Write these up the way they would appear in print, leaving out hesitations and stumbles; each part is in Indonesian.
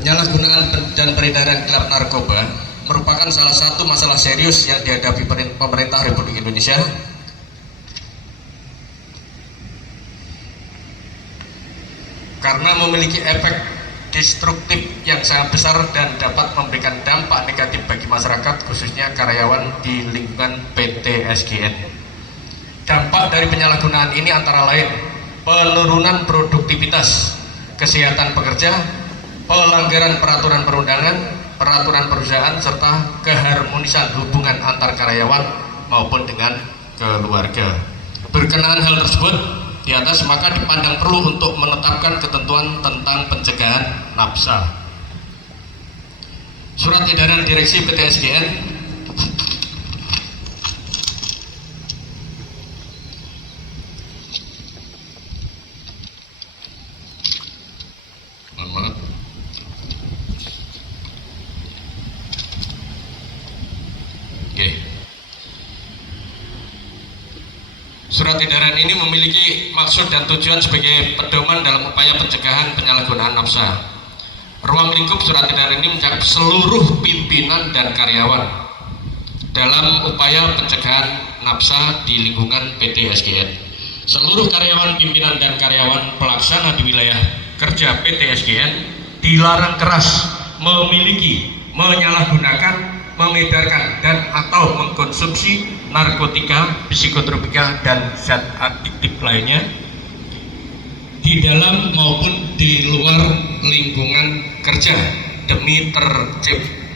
Penyalahgunaan dan peredaran gelap narkoba merupakan salah satu masalah serius yang dihadapi pemerintah Republik Indonesia karena memiliki efek destruktif yang sangat besar dan dapat memberikan dampak negatif bagi masyarakat, khususnya karyawan di lingkungan PT SGN. Dampak dari penyalahgunaan ini antara lain penurunan produktivitas, kesehatan pekerja, pelanggaran peraturan perundangan, peraturan perusahaan, serta keharmonisan hubungan antar karyawan maupun dengan keluarga. Berkenaan hal tersebut di atas, maka dipandang perlu untuk menetapkan ketentuan tentang pencegahan nafsa. Surat edaran Direksi PT SGN Surat edaran ini memiliki maksud dan tujuan sebagai pedoman dalam upaya pencegahan penyalahgunaan nafsa. Ruang lingkup surat edaran ini mencakup seluruh pimpinan dan karyawan dalam upaya pencegahan nafsa di lingkungan PT SGN. Seluruh karyawan, pimpinan dan karyawan pelaksana di wilayah kerja PT SGN dilarang keras memiliki, menyalahgunakan, mengedarkan dan atau mengkonsumsi narkotika, psikotropika dan zat adiktif lainnya di dalam maupun di luar lingkungan kerja demi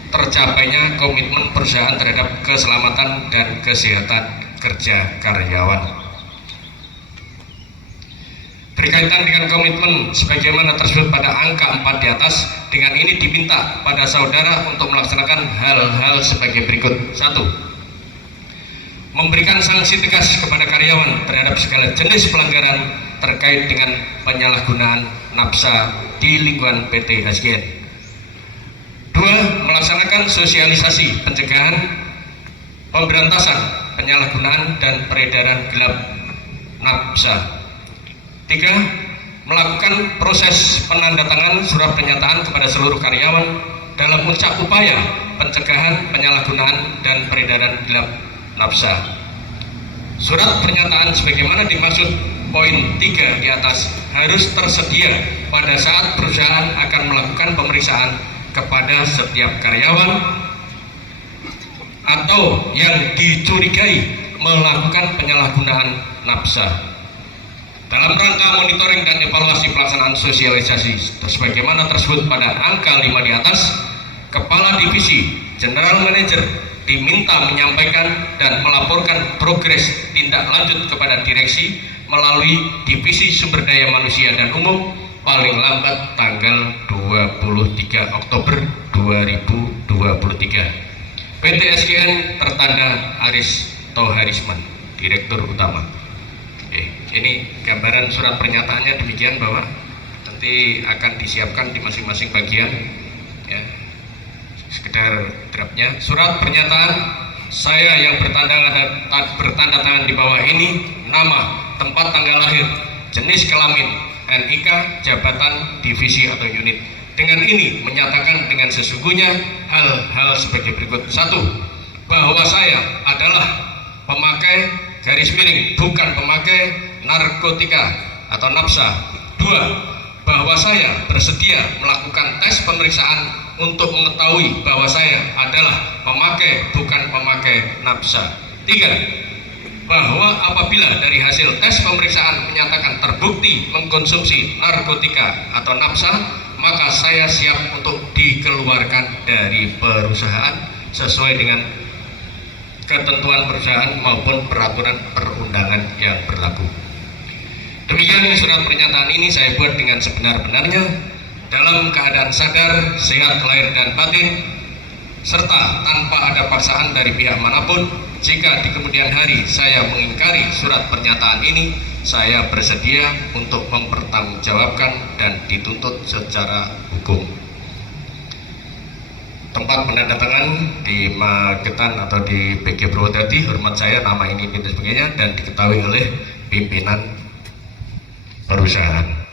tercapainya komitmen perusahaan terhadap keselamatan dan kesehatan kerja karyawan. Berkaitan dengan komitmen sebagaimana tersebut pada angka 4 di atas, dengan ini diminta pada saudara untuk melaksanakan hal-hal sebagai berikut. 1. Memberikan sanksi tegas kepada karyawan terhadap segala jenis pelanggaran terkait dengan penyalahgunaan nafsa di lingkungan PT SGN. 2. Melaksanakan sosialisasi pencegahan, pemberantasan penyalahgunaan dan peredaran gelap nafsa. 3. Melakukan proses penandatangan surat pernyataan kepada seluruh karyawan dalam puncak upaya pencegahan penyalahgunaan dan peredaran gelap nafsa. Surat pernyataan sebagaimana dimaksud poin 3 di atas harus tersedia pada saat perusahaan akan melakukan pemeriksaan kepada setiap karyawan atau yang dicurigai melakukan penyalahgunaan nafsa. Dalam rangka monitoring dan evaluasi pelaksanaan sosialisasi sebagaimana tersebut pada angka 5 di atas, Kepala Divisi General Manager diminta menyampaikan dan melaporkan progres tindak lanjut kepada direksi melalui Divisi Sumber Daya Manusia dan Umum paling lambat tanggal 23 Oktober 2023. PT SGN tertanda Aris Toharisman, Direktur Utama. Ini gambaran surat pernyataannya demikian, bahwa nanti akan disiapkan di masing-masing bagian ya, sekedar draftnya. Surat pernyataan saya yang bertanda tangan di bawah ini: nama, tempat tanggal lahir, jenis kelamin, NIK, jabatan, divisi atau unit. Dengan ini menyatakan dengan sesungguhnya hal-hal sebagai berikut. 1. Bahwa saya adalah pemakai bukan pemakai narkotika atau nafsa. 2. Bahwa saya bersedia melakukan tes pemeriksaan untuk mengetahui bahwa saya adalah pemakai bukan pemakai nafsa. 3. Bahwa apabila dari hasil tes pemeriksaan menyatakan terbukti mengkonsumsi narkotika atau nafsa, maka saya siap untuk dikeluarkan dari perusahaan sesuai dengan ketentuan perusahaan maupun peraturan perundangan yang berlaku. Demikian surat pernyataan ini saya buat dengan sebenar-benarnya, dalam keadaan sadar, sehat lahir dan batin, serta tanpa ada paksaan dari pihak manapun. Jika di kemudian hari saya mengingkari surat pernyataan ini, saya bersedia untuk mempertanggungjawabkan dan dituntut secara hukum. Tempat penandatangan di Magetan atau di PG Purwodadi, hormat saya, nama ini dan sebagainya, dan diketahui oleh pimpinan perusahaan.